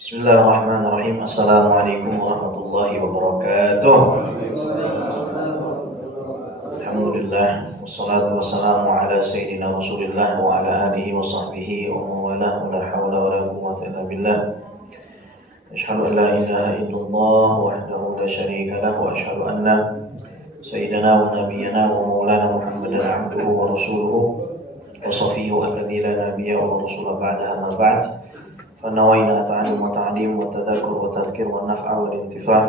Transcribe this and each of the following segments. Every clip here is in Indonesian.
Bismillahirrahmanirrahim. Assalamualaikum warahmatullahi wabarakatuh. Alhamdulillah, wassalatu wassalamu ala sayyidina Rasulillah wa ala alihi wa sahbihi wa mawalah, wa la hawla wa la quwwata illa billah. Asyhadu an la ilaha illallah wahdahu la syarika lah, wa asyhadu anna sayyidina wa nabiyyana wa maulana Muhammadan abduhu wa rasuluhu wa safiyyu alladzi la nabiyya wa rasula ba'daha ma ba'd. فنوينا تعليم وتعليم وتذكر وتذكير والنفع والانتفاع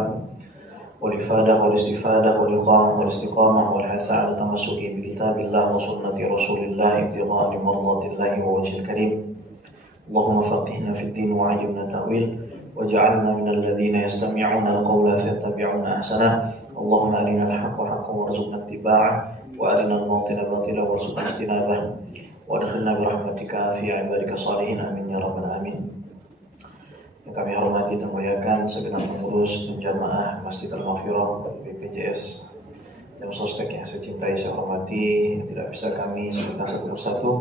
والإفادة والاستفادة والإقامة والاستقامة والحث على التمسك بكتاب الله وسنة رسول الله ابتغاء لمرضات الله ووجه الكريم. اللهم فقهنا في الدين وعلمنا تأويل واجعلنا من الذين يستمعون القول فيتبعون أحسنه. اللهم أرنا الحق حقا وارزقنا اتباعه وأرنا الباطل باطلا وارزقنا اجتنابه وادخلنا برحمتك في عبادك الصالحين آمين يا رب العالمين. Yang kami hormati dan muliakan segenap pengurus dan jamaah Masjid Al-Maghfirah BPJS dan Sostek yang saya cintai, saya hormati. Tidak bisa kami sebutkan satu persatu,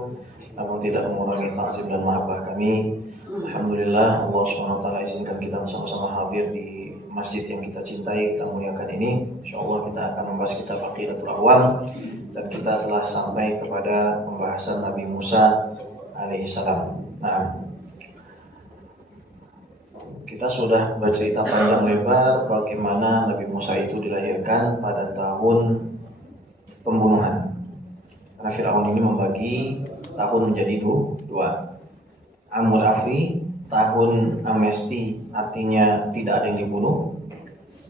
namun tidak mengurangi ta'zim dan mahabbah kami. Alhamdulillah, Allah SWT izinkan kita sama-sama hadir di masjid yang kita cintai, kita muliakan ini. InsyaAllah kita akan membahas kitab Aqidatul Awam, dan kita telah sampai kepada pembahasan Nabi Musa alaihissalam. Nah, kita sudah bercerita panjang lebar bagaimana Nabi Musa itu dilahirkan pada tahun pembunuhan. Karena Fir'aun ini membagi tahun menjadi dua. Amul Afwi, tahun amnesti, artinya tidak ada yang dibunuh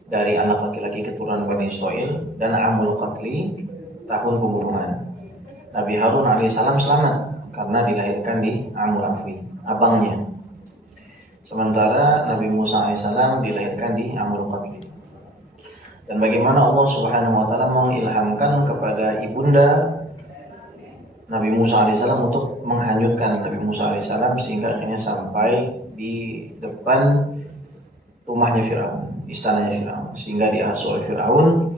dari anak laki-laki keturunan Bani Israel, dan Amul Qatli, tahun pembunuhan. Nabi Harun alaihissalam selamat karena dilahirkan di Amul Afwi, abangnya. Sementara Nabi Musa alaihissalam dilahirkan di Amul Qatli. Dan bagaimana Allah Subhanahu wa taala mengilhamkan kepada ibunda Nabi Musa alaihissalam untuk menghanyutkan Nabi Musa alaihissalam sehingga akhirnya sampai di depan rumahnya Firaun, istananya Firaun, sehingga diasuh oleh Firaun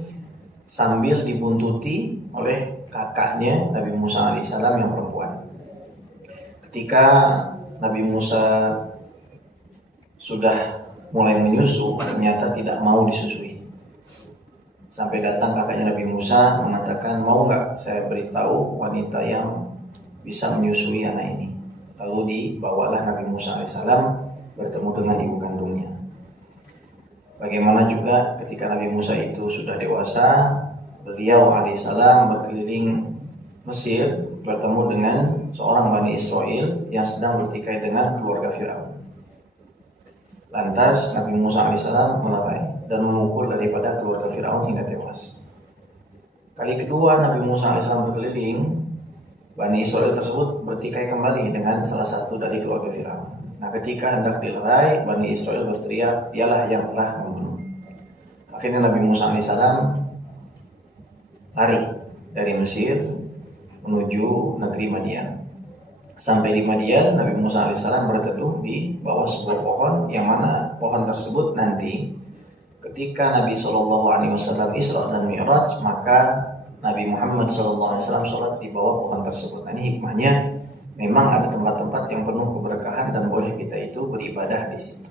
sambil dibuntuti oleh kakaknya Nabi Musa alaihissalam yang perempuan. Ketika Nabi Musa sudah mulai menyusu, ternyata tidak mau disusui. Sampai datang kakaknya Nabi Musa mengatakan, mau nggak saya beritahu wanita yang bisa menyusui anak ini. Lalu dibawalah Nabi Musa alaihissalam bertemu dengan ibu kandungnya. Bagaimana juga ketika Nabi Musa itu sudah dewasa, beliau alaihissalam berkeliling Mesir bertemu dengan seorang Bani Israel yang sedang bertikai dengan keluarga Firaun. Lantas Nabi Musa alaihissalam melerai dan memukul daripada keluarga Firaun hingga tewas. Kali kedua Nabi Musa alaihissalam berkeliling, Bani Israel tersebut bertikai kembali dengan salah satu dari keluarga Firaun. Nah, ketika hendak dilerai, Bani Israel berteriak, dialah yang telah membunuh. Akhirnya Nabi Musa alaihissalam lari dari Mesir menuju negeri Madian. Sampai di Madian, Nabi Musa alaihissalam berteduh di bawah sebuah pohon, yang mana pohon tersebut nanti ketika Nabi SAW Isra dan Mi'raj, maka Nabi Muhammad SAW sholat di bawah pohon tersebut. Nah, ini hikmahnya, memang ada tempat-tempat yang penuh keberkahan dan boleh kita itu beribadah di situ.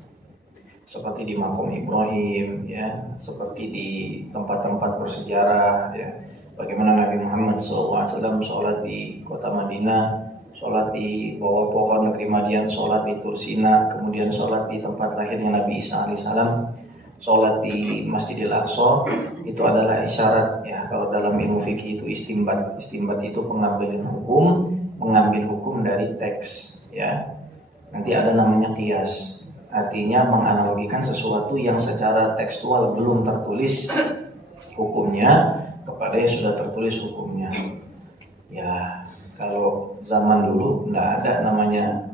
Seperti di Maqam Ibrahim, ya, seperti di tempat-tempat bersejarah, ya. Bagaimana Nabi Muhammad SAW sholat di kota Madinah, sholat di bawah pohon negeri Madian, sholat di Tursina, kemudian sholat di tempat lahirnya Nabi Isa alaihissalam, sholat di Masjidil Aqsa. Itu adalah isyarat, ya, kalau dalam ilmu fikih itu istimbat. Istimbat itu pengambilan hukum, mengambil hukum dari teks, ya. Nanti ada namanya qiyas, artinya menganalogikan sesuatu yang secara tekstual belum tertulis hukumnya kepada yang sudah tertulis hukumnya. Ya, kalau zaman dulu nggak ada namanya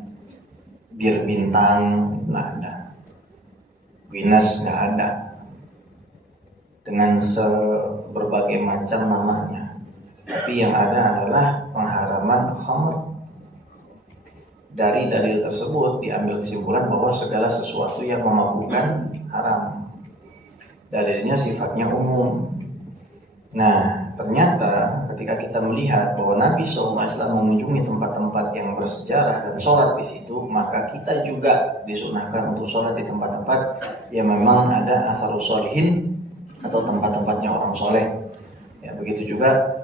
bir bintang, nggak ada. Guinness nggak ada. Dengan berbagai macam namanya. Tapi yang ada adalah pengharaman khamr. Dari dalil tersebut diambil kesimpulan bahwa segala sesuatu yang memabukkan haram. Dalilnya sifatnya umum. Nah, ternyata ketika kita melihat bahwa Nabi SAW mengunjungi tempat-tempat yang bersejarah dan sholat di situ, maka kita juga disunahkan untuk sholat di tempat-tempat yang memang ada asarus sholihin atau tempat-tempatnya orang soleh. Ya, begitu juga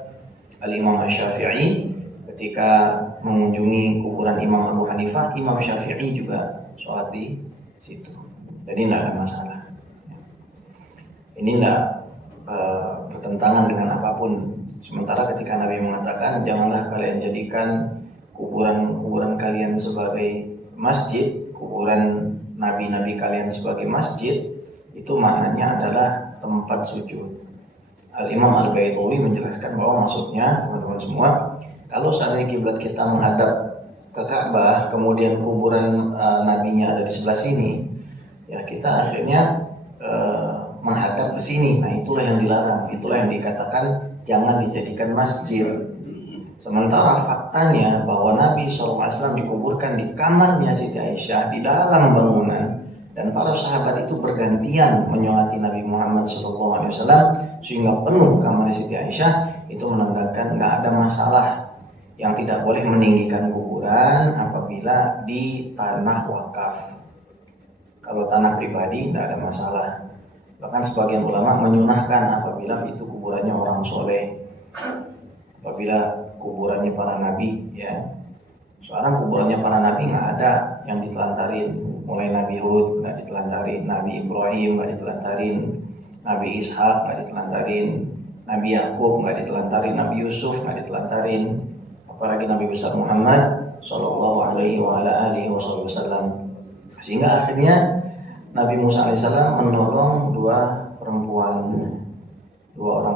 Al-Imam Syafi'i ketika mengunjungi kuburan Imam Abu Hanifah, Imam Syafi'i juga sholat di situ. Jadi tidak ada masalah. Ini tidak bertentangan dengan apapun. Sementara ketika Nabi mengatakan janganlah kalian jadikan kuburan kalian sebagai masjid, kuburan nabi-nabi kalian sebagai masjid, itu maknanya adalah tempat sujud. Al-Imam Al-Baitawi menjelaskan bahwa maksudnya teman-teman semua, kalau seandainya kiblat kita menghadap ke Ka'bah, kemudian kuburan nabinya ada di sebelah sini, ya kita akhirnya menghadap ke sini. Nah, itulah yang dilarang, itulah yang dikatakan jangan dijadikan masjid. Sementara faktanya bahwa Nabi SAW dikuburkan di kamarnya Siti Aisyah di dalam bangunan, dan para sahabat itu bergantian menyolati Nabi Muhammad SAW sehingga penuh kamar Siti Aisyah. Itu menandakan nggak ada masalah yang tidak boleh meninggikan kuburan apabila di tanah wakaf. Kalau tanah pribadi tidak ada masalah. Bahkan sebagian ulama menyunahkan apabila itu kuburannya orang soleh, apabila kuburannya para nabi, ya. Sekarang kuburannya para nabi nggak ada yang ditelantarin. Mulai Nabi Hud nggak ditelantarin, Nabi Ibrahim nggak ditelantarin, Nabi Ishak nggak ditelantarin, Nabi Yakub nggak ditelantarin, Nabi Yusuf nggak ditelantarin, apalagi Nabi besar Muhammad Shallallahu Alaihi Wasallam. Sehingga akhirnya Nabi Musa alaihissalam menolong dua orang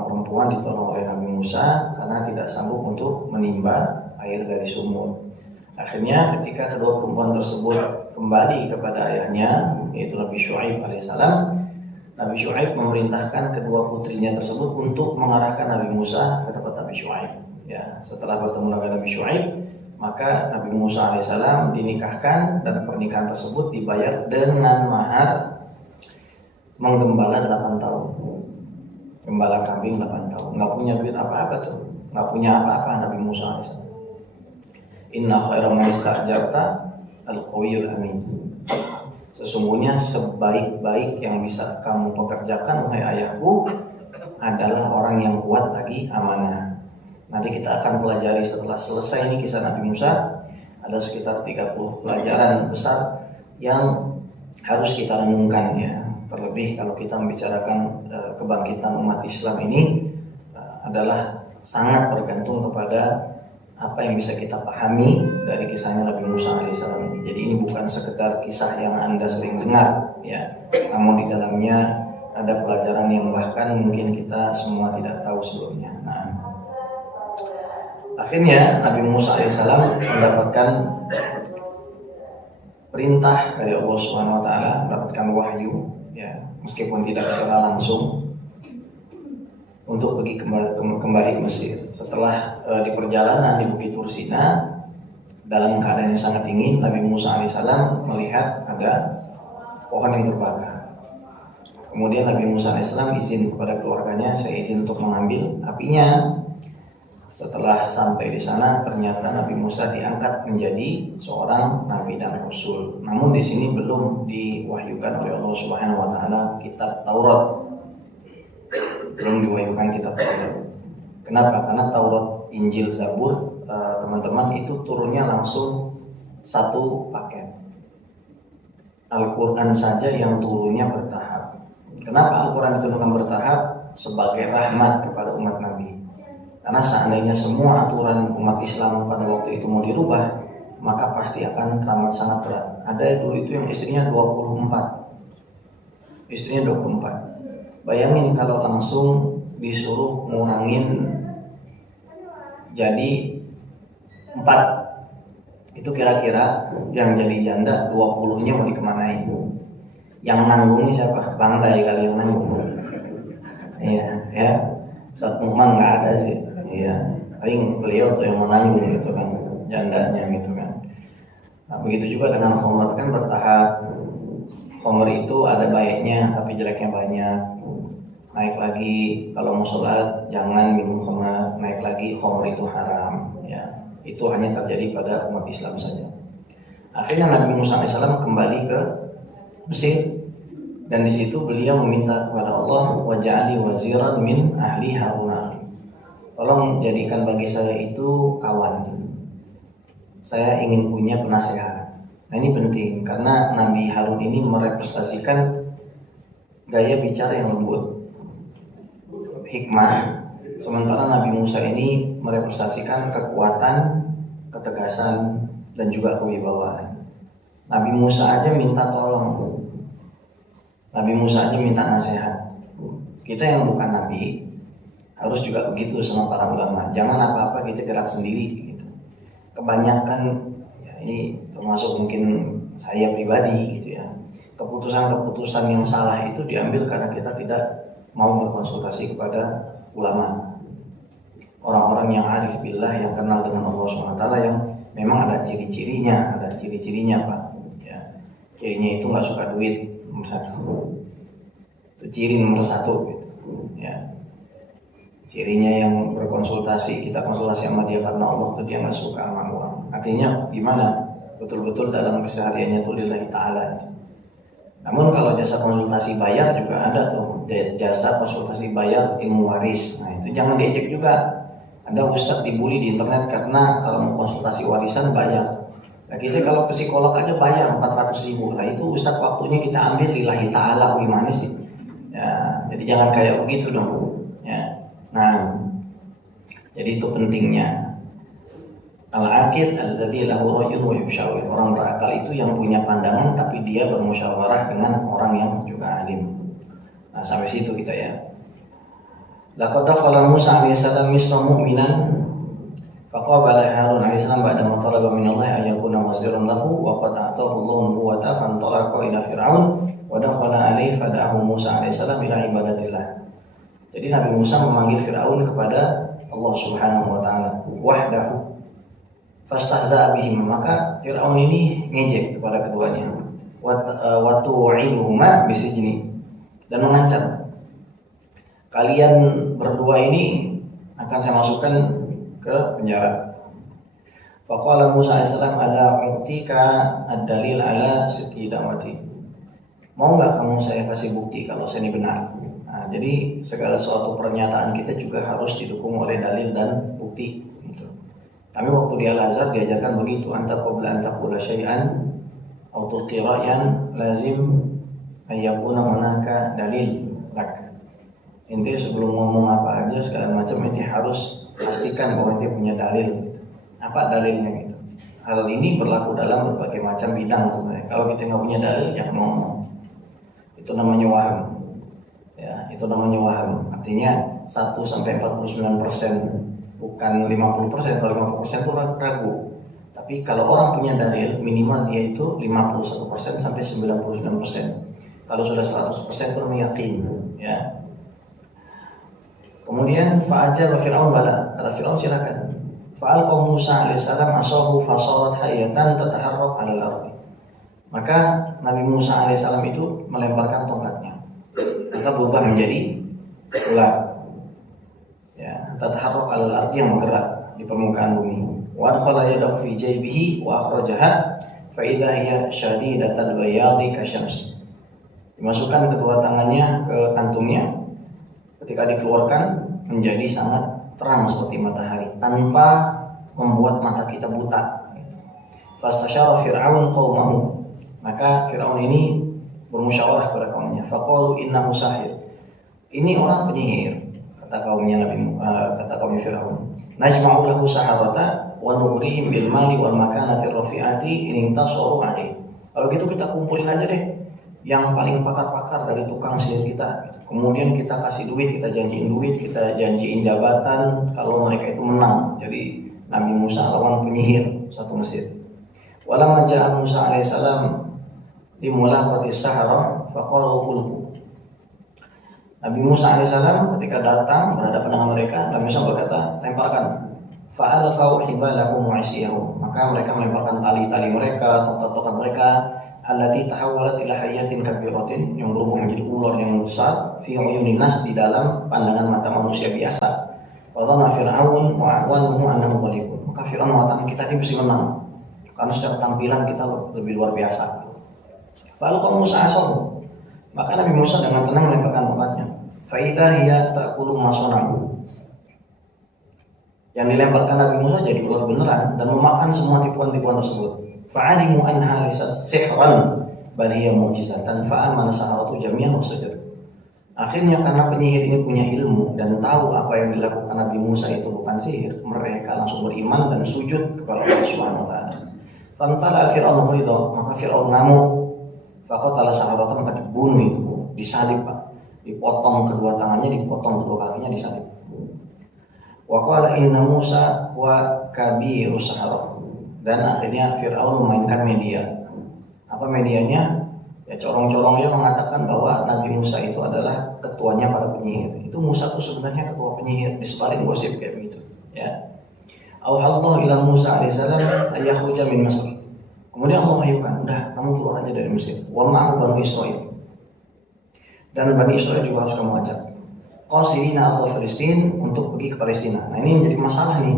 perempuan ditolong oleh Nabi Musa karena tidak sanggup untuk menimba air dari sumur. Akhirnya ketika kedua perempuan tersebut kembali kepada ayahnya, yaitu Nabi Syuaib alaihissalam, Nabi Syuaib memerintahkan kedua putrinya tersebut untuk mengarahkan Nabi Musa ke tempat Nabi Syuaib. Ya, setelah bertemu dengan Nabi Syuaib, maka Nabi Musa alaihissalam dinikahkan, dan pernikahan tersebut dibayar dengan mahar menggembala 8 tahun. Gembala kambing 8 tahun. Nggak punya duit apa-apa tuh. Nggak punya apa-apa Nabi Musa alaihissalam. Inna khaira man ista'jarta al-qawiyul amin. Sesungguhnya sebaik-baik yang bisa kamu pekerjakan, wahai ayahku, adalah orang yang kuat lagi amanah. Nanti kita akan pelajari setelah selesai ini kisah Nabi Musa. Ada sekitar 30 pelajaran besar yang harus kita renungkan, ya. Terlebih kalau kita membicarakan kebangkitan umat Islam ini adalah sangat bergantung kepada apa yang bisa kita pahami dari kisahnya Nabi Musa alaihissalam ini. Jadi ini bukan sekedar kisah yang Anda sering dengar, ya. Namun di dalamnya ada pelajaran yang bahkan mungkin kita semua tidak tahu sebelumnya. Nah, akhirnya Nabi Musa alaihissalam mendapatkan perintah dari Allah Subhanahu wa taala, mendapatkan wahyu, ya, meskipun tidak secara langsung, untuk pergi kembali ke Mesir. Setelah di perjalanan di Bukit Tursina dalam keadaan yang sangat dingin, Nabi Musa alaihissalam melihat ada pohon yang terbakar. Kemudian Nabi Musa alaihissalam izin kepada keluarganya, saya izin untuk mengambil apinya. Setelah sampai di sana, ternyata Nabi Musa diangkat menjadi seorang nabi dan rasul. Namun di sini belum diwahyukan oleh Allah Subhanahu wa taala kitab Taurat. Belum diwahyukan kitab Taurat. Kenapa? Karena Taurat, Injil, Zabur, teman-teman, itu turunnya langsung satu paket. Al-Quran saja yang turunnya bertahap. Kenapa Al-Quran diturunkan bertahap? Sebagai rahmat kepada umat Nabi. Karena seandainya semua aturan umat Islam pada waktu itu mau dirubah, maka pasti akan teramat sangat berat. Ada dulu itu yang istrinya 24. Istrinya 24. Bayangin kalau langsung disuruh ngurangin jadi 4. Itu kira-kira yang jadi janda 20-nya mau dikemanain? Yang nanggungnya siapa? Bangdai kali yang nanggung. Iya, ya. Ustaz Muhammad nggak ada sih. Iya, paling beliau tuh yang menanggung gitu kan, jandanya gitu kan. Nah, begitu juga dengan khomer, kan bertahap. Khomer itu ada baiknya tapi jeleknya banyak. naik lagi kalau mau sholat jangan minum khamar, naik lagi khamar itu haram. Ya, itu hanya terjadi pada umat Islam saja. Akhirnya Nabi Musa alaihissalam kembali ke Mesir dan di situ beliau meminta kepada Allah, waj'alni waziran min ahli Harun akhi. Tolong jadikan bagi saya itu kawan. Saya ingin punya penasehat. Nah ini penting karena Nabi Harun ini merepresentasikan gaya bicara yang lembut, hikmah. Sementara Nabi Musa ini merepresentasikan kekuatan, ketegasan, dan juga kewibawaan. Nabi Musa aja minta tolong, Nabi Musa aja minta nasihat. Kita yang bukan Nabi harus juga begitu sama para ulama. Jangan apa-apa kita gerak sendiri gitu. Kebanyakan ya ini termasuk mungkin saya pribadi gitu ya. Keputusan-keputusan yang salah itu diambil karena kita tidak mau berkonsultasi kepada ulama. Orang-orang yang arif billah, yang kenal dengan Allah SWT, yang memang ada ciri-cirinya, Pak. Ya, cirinya itu nggak suka duit, nomor satu. Itu ciri nomor satu. Gitu. Ya, cirinya yang berkonsultasi, kita konsultasi sama dia karena Allah tuh dia nggak suka sama uang. Artinya gimana? Betul-betul dalam kesehariannya tuh lillahi ta'ala. Namun kalau jasa konsultasi bayar juga ada tuh, jasa konsultasi bayar ilmu waris. Nah itu jangan diejek juga. Ada ustadz dibully di internet karena kalau mau konsultasi warisan bayar. Nah kita kalau psikolog aja bayar 400.000. Nah itu ustadz waktunya kita ambil lillahi ta'ala, gimana sih? Ya, jadi jangan kayak begitu dong. Ya. Nah, jadi itu pentingnya. Al-aqil alladzi lahu ra'yun wa yushawir. Orang berakal itu yang punya pandangan tapi dia bermusyawarah dengan orang yang juga alim. Nah, sampai situ kita ya. Laqad dakhala Musa alaihissalam misra mu'minan faqabala Harun alaihissalam ba'da ma talaba min Allah an yakuna wasiran lahu wa qad ataahu Allah nubuwata fantalaqa ila fir'aun wa dakhala alaihi fada'ahu Musa alaihissalam ila ibadatillah. Jadi Nabi Musa memanggil Fir'aun kepada Allah Subhanahu wa taala wahdahu. Fastahza'a bihim, maka Fir'aun ini ngejek kepada keduanya. Wa tu'iduhuma bisijni, dan mengancam, kalian berdua ini akan saya masukkan ke penjara. Faqala Musa alaihissalam ala u'tika ad-dalil ala sidqi da'wati. Mau nggak kamu saya kasih bukti kalau saya ini benar? Nah, jadi segala suatu pernyataan kita juga harus didukung oleh dalil dan bukti. Gitu. Kami waktu di Al-Azhar diajarkan begitu, anta qabla an taqula syai'an aw tulqi ra'yan lazim ayyakuna hunaka dalil lak. Inti sebelum ngomong apa aja segala macam inti harus pastikan bahwa inti punya dalil. Apa dalilnya gitu. Hal ini berlaku dalam berbagai macam bidang sebenarnya. Kalau kita nggak punya dalil jangan ngomong. Itu namanya waham. Ya, itu namanya waham. Artinya 1-49%, bukan 50%. Kalau 50% itu ragu. Tapi kalau orang punya dalil, minimal dia itu 51% sampai 99%. Kalau sudah 100% itu namanya yakin. Ya. Kemudian fa'ajaba Fir'aun bala. Kata Fir'aun silakan. Fa'alqa Musa alaihissalam asahu fasarat hayatan tataharrak 'alal ardi. Maka Nabi Musa alaihissalam itu melemparkan tongkatnya. Maka berubah menjadi ular. Ya, tataharrak 'alal ardi, yang bergerak di permukaan bumi. Wa adkhala yadahu fi jaybihi wa akhrajaha fa idza hiya shadidatul bayadi kasyams. Dimasukkan kedua tangannya ke kantungnya. Ketika dikeluarkan menjadi sangat terang seperti matahari tanpa membuat mata kita buta. Fastasyara Fir'aun qaumahu. Maka Fir'aun ini bermusyawarah kepada kaumnya. Faqalu innahu sahir. Ini orang penyihir, kata kaumnya Fir'aun. Najma'u lahu saharata wa nughrihim bil mali wal makanati rafi'ati in intasaru alaihi. Kalau gitu kita kumpulin aja deh yang paling pakar-pakar dari tukang sihir kita. Kemudian kita kasih duit, kita janjiin duit, kita janjiin jabatan kalau mereka itu menang. Jadi Nabi Musa lawan penyihir satu Mesir. Walamma ja'a Musa alaihissalam limulaqati sahara faqalu qulqu. Nabi Musa alaihissalam ketika datang berhadapan dengan mereka, Nabi Musa berkata, lemparkan. Fa'alqaw hibalahum wa isiyahum. Maka mereka melemparkan tali-tali mereka, tongkat-tongkat mereka. allati tahawwalat ila hayatin kabiratin, yang berubah menjadi ular yang besar, fi uyunin nas, di dalam pandangan mata manusia biasa. Wa dhanna fir'aun wa a'wanuhu annahum ghalibun. Maka Fir'aun mengatakan kita ini mesti menang karena secara tampilan kita lebih luar biasa. Fa alqa Musa asahu, maka Nabi Musa dengan tenang melemparkan tongkatnya. Fa idza hiya ta'kulu ma sana'u. Yang dilemparkan Nabi Musa jadi ular beneran dan memakan semua tipuan-tipuan tersebut. Fa'alimu anha laysat sihran bal hiya mu'jizatan fa'amana saharatu jami'an wa sajadu. Akhirnya karena penyihir ini punya ilmu dan tahu apa yang dilakukan Nabi Musa itu bukan sihir, mereka langsung beriman dan sujud kepada Allah Subhanahu wa taala. Famtala Fir'aun ghaidha, maka Fir'aun ngamuk. Faqatala saharata, maka dibunuh itu, disalib, Pak. Dipotong kedua tangannya, dipotong kedua kakinya, disalib. Wa qala inna Musa wa kabiru sahara. Dan akhirnya Fir'aun memainkan media. Apa medianya? Ya corong-corongnya mengatakan bahwa Nabi Musa itu adalah ketuanya para penyihir. Itu Musa itu sebenarnya ketua penyihir, disebarin gosip kayak begitu, ya. Auhallahu ila Musa alaihissalam ayakhruja min Mesir. Kemudian Allah ayyukan, udah kamu keluar aja dari Mesir. Wa ma'ahu Bani Israil. Dan Bani Israil juga harus kamu ajak. Qasirina Allah Filistin, untuk pergi ke Palestina. Nah ini jadi masalah nih.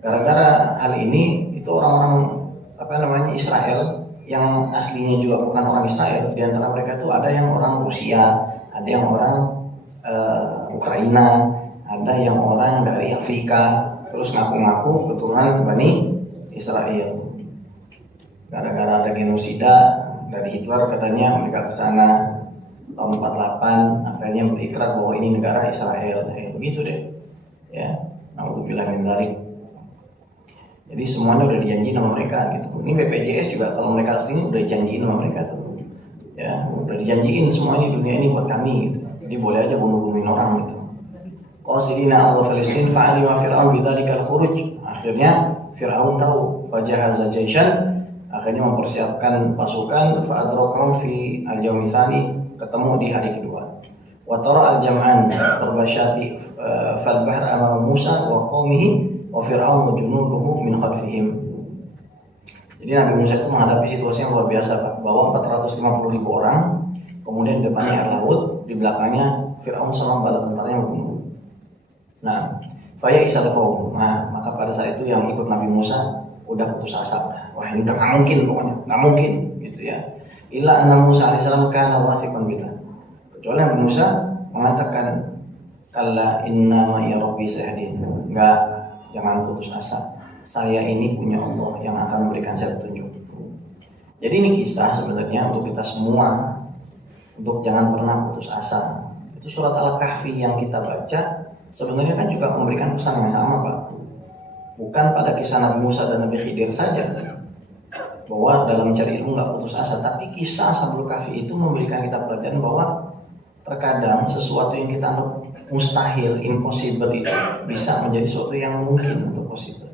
Gara-gara hal ini itu orang-orang Israel yang aslinya juga bukan orang Israel. Di antara mereka itu ada yang orang Rusia, ada yang orang Ukraina, ada yang orang dari Afrika, terus ngaku-ngaku keturunan Bani Israel. Gara-gara ada genosida dari Hitler, katanya mereka ke sana tahun 48, akhirnya berikrar bahwa ini negara Israel. Begitu deh, ya. Nauzubillah min dzalik. Jadi semuanya udah dijanjiin sama mereka gitu. Ini BPJS juga kalau mereka kesini udah dijanjiin sama mereka tuh, ya. Udah dijanjiin semuanya dunia ini buat kami gitu. Jadi boleh aja bunuh-bunuhin orang gitu. Qasidina Allah Filistin fa'alima Fir'aun bidzalikal khuruj. Akhirnya Fir'aun tahu, fajahaza jaishan, akhirnya mempersiapkan pasukan, fa'adrakahum fi al-yawmi tsani, ketemu di hari kedua. Wa tara al-jam'an farbasyati fal bahr amama Musa wa qaumihi wa Fir'aun wa junuduhu min khalfihim. Jadi Nabi Musa itu menghadapi situasi yang luar biasa, Pak. Bawa 450.000 orang, kemudian di depannya air laut, di belakangnya Fir'aun sama bala tentaranya membunuh. Nah, faya isal qaum. Nah, maka pada saat itu yang ikut Nabi Musa udah putus asa. Wah, ini udah nggak mungkin, pokoknya nggak mungkin gitu ya. Illa anna Musa alaihissalam kana wathiqan billah. Kecuali Nabi Musa mengatakan, kalla inna ma ya rabbi sayahdin. Enggak, jangan putus asa. Saya ini punya Allah yang akan memberikan saya petunjuk. Jadi ini kisah sebenarnya untuk kita semua, untuk jangan pernah putus asa. Itu surat Al-Kahfi yang kita baca sebenarnya kan juga memberikan pesan yang sama, Pak. Bukan pada kisah Nabi Musa dan Nabi Khidir saja bahwa dalam mencari ilmu nggak putus asa, tapi kisah Ashabul Kahfi itu memberikan kita pelajaran bahwa terkadang sesuatu yang kita anggap mustahil, impossible itu bisa menjadi sesuatu yang mungkin atau possible.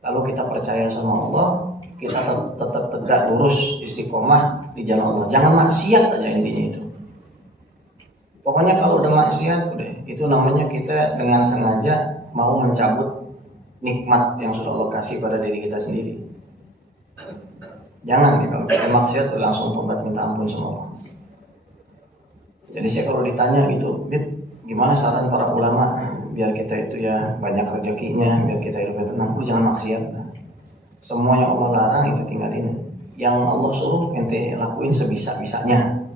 Kalau kita percaya sama Allah, kita tetap tegak lurus, istiqomah di jalan Allah. Jangan maksiat aja intinya itu. Pokoknya kalau udah maksiat, udah itu namanya kita dengan sengaja mau mencabut nikmat yang sudah Allah kasih pada diri kita sendiri. Jangan nih, kalau kita maksiat langsung tobat minta ampun sama Allah. Jadi saya kalau ditanya gitu, gimana saran para ulama biar kita itu ya banyak rezekinya, biar kita hidupnya tenang? Jangan maksiat. Semua yang Allah larang itu tinggalin. Yang Allah suruh ente lakuin sebisa-bisanya.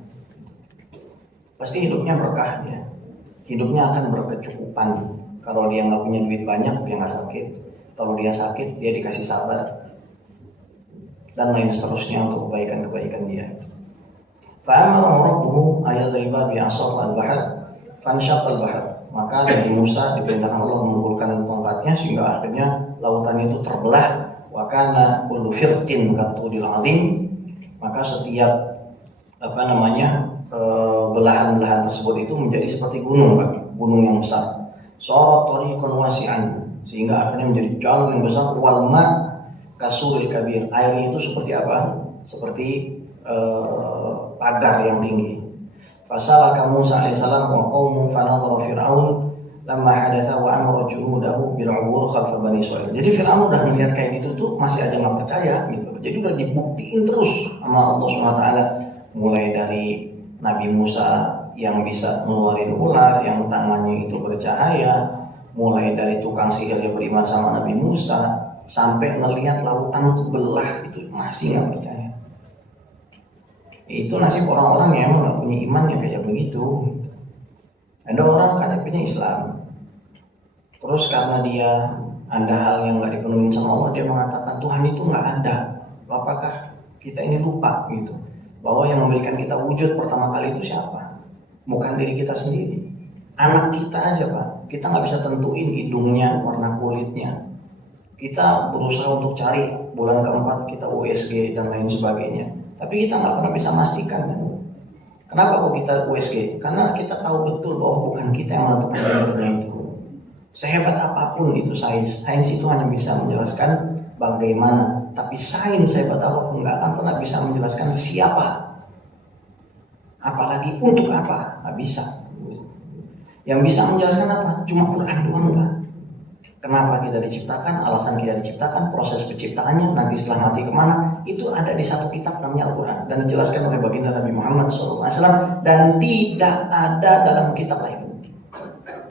Pasti hidupnya berkah ya. Hidupnya akan berkecukupan. Kalau dia nggak punya duit banyak, dia nggak sakit. Kalau dia sakit, dia dikasih sabar. Dan lain seterusnya untuk kebaikan-kebaikan dia. Fa'amara rabbuhu ayadriba bi'asaf al-bahr fanshaq al-bahr. Maka Nabi Musa diperintahkan Allah memukulkan tongkatnya sehingga akhirnya lautan itu terbelah. Wa kana kullu firqin katudil azim. Maka setiap belahan-belahan tersebut itu menjadi seperti gunung, Pak. Gunung yang besar. Sarat tariqan wasi'an, sehingga akhirnya menjadi jalan yang besar. Wal ma kasuril kabir. Airnya itu seperti apa? Seperti pagar yang tinggi. Fasalaka Musa alaihissalam wa qaumu fanadhara Fir'aun lamma hadatha wa amara junudahu bil 'ubur khalfa Bani Israil. Jadi Fir'aun udah melihat kayak gitu tuh masih aja nggak percaya gitu. Jadi udah dibuktiin terus sama Allah SWT, mulai dari Nabi Musa yang bisa ngeluarin ular yang tangannya itu bercahaya, mulai dari tukang sihir yang beriman sama Nabi Musa, sampai ngelihat lautan belah itu masih nggak percaya. Itu nasib orang-orang yang emang nggak punya iman ya kayak begitu. Ada orang KTP-nya Islam, terus karena dia ada hal yang nggak dipenuhi sama Allah, dia mengatakan Tuhan itu nggak ada. Apakah kita ini lupa gitu bahwa yang memberikan kita wujud pertama kali itu siapa? Bukan diri kita sendiri. Anak kita aja Pak, kita nggak bisa tentuin hidungnya, warna kulitnya. Kita berusaha untuk cari bulan keempat kita USG dan lain sebagainya, tapi kita nggak pernah bisa memastikan kan? Kenapa kok kita USG? Karena kita tahu betul bahwa bukan kita yang menentukan gendernya itu. Sehebat apapun itu sains itu hanya bisa menjelaskan bagaimana, tapi sains sehebat apapun nggak akan pernah bisa menjelaskan siapa, apalagi untuk apa, nggak bisa. Yang bisa menjelaskan apa? Cuma Quran doang Pak. Kenapa kita diciptakan, alasan kita diciptakan, proses penciptaannya, nanti setelah nanti kemana, itu ada di satu kitab namanya Al-Quran dan dijelaskan oleh baginda Nabi Muhammad SAW, dan tidak ada dalam kitab lain.